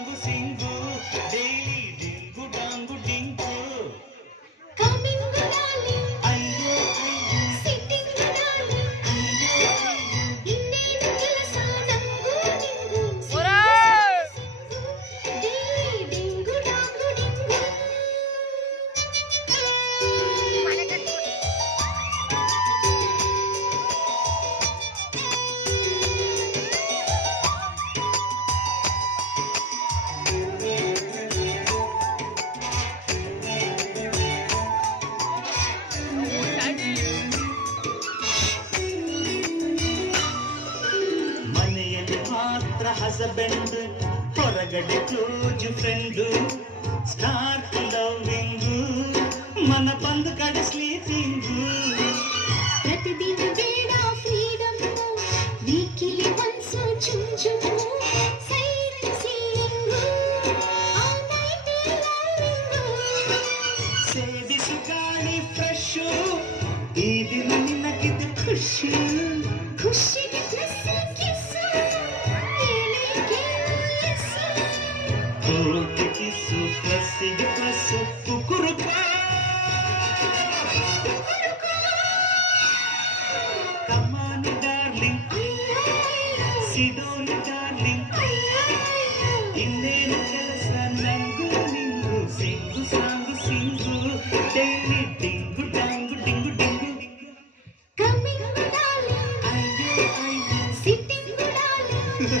song Singhu daily ಡಿಂಗು ಡಾಂಗು ಡಿಂಗು ಅಯ್ಯೋ ಅಯ್ಯೋ ಹಸಬೆಂಡ್ ಹೊರಗಡೆ ಕ್ಲೋಸ್ ಫ್ರೆಂಡು ಸ್ಟಾರ್ಟ್ ಲವ್ವಿಂಗು ಮನ ಬಂದು ಕಡೆ ಸ್ಲೀಪಿಂಗು ಪ್ರತಿದಿನ ಬೇಡ ಫ್ರೀಡಮ್ ವೀಕಿಲಿ ಒನ್ಸು ಚುಮ್ ಚುಮ್ sight seeing all night loving ಸೇಬಿಸು ಗಾಳಿ ಫ್ರೆಶು ಈ ದಿನ ನಿನಗಿದ್ದು ಖುಷಿ ಖುಷಿಗೆ ಪ್ಲಸ್ ಕಿಸ್ಸು ಕಿಸ್ಸು ಪ್ಲಸ್ಸಿಗೆ ಪ್ಲಸ್ಸು ಕುಕುರುಕ ಕಮಾನಿ ಡಾರ್ಲಿಂಗ್ ಸಿಡೋನಿ ಡಾರ್ಲಿಂಗ್ ಇನ್ನೇನು